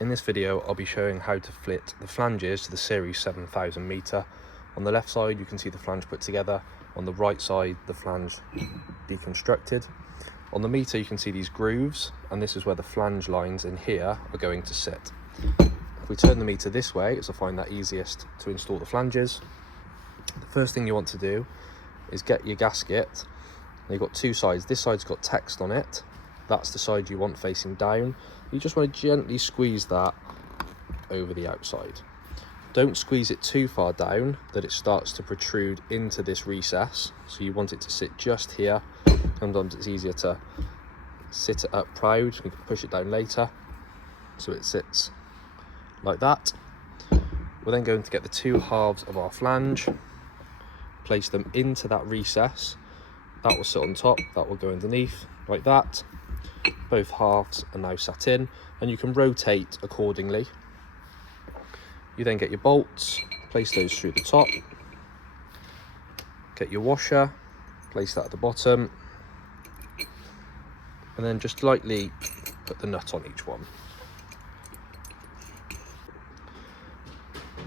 In this video I'll be showing how to fit the flanges to the series 7000 meter. On the left side you can see the flange put together, on the right side the flange deconstructed. On the meter you can see these grooves, and this is where the flange lines in here are going to sit. If we turn the meter this way, as I find that easiest to install the flanges, the first thing you want to do is get your gasket. You've got two sides. This side's got text on it, that's the side you want facing down. You just want to gently squeeze that over the outside. Don't squeeze it too far down that it starts to protrude into this recess, so you want it to sit just here. Sometimes it's easier to sit it up proud, we can push it down later, so it sits like that. We're then going to get the two halves of our flange, place them into that recess. That will sit on top, that will go underneath, like that. Both halves are now sat in, and you can rotate accordingly. You then get your bolts, place those through the top. Get your washer, place that at the bottom, and then just lightly put the nut on each one.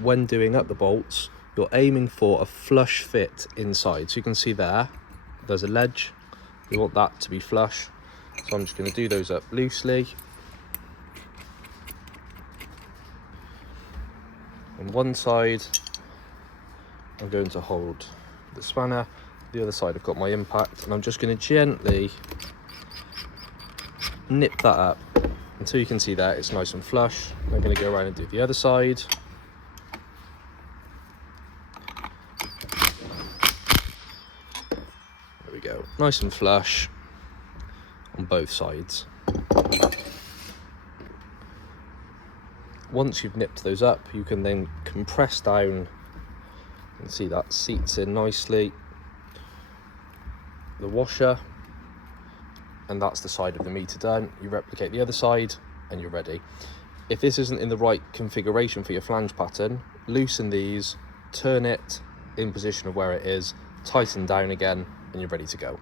When doing up the bolts, you're aiming for a flush fit inside. So you can see there's a ledge, you want that to be flush. So I'm just going to do those up loosely. On one side, I'm going to hold the spanner. The other side, I've got my impact, and I'm just going to gently nip that up until you can see that it's nice and flush. I'm going to go around and do the other side. There we go, nice and flush on both sides. Once you've nipped those up, you can then compress down and see that seats in nicely the washer, and that's the side of the meter done. You replicate the other side and you're ready. If this isn't in the right configuration for your flange pattern, loosen these, turn it in position of where it is, tighten down again, and you're ready to go.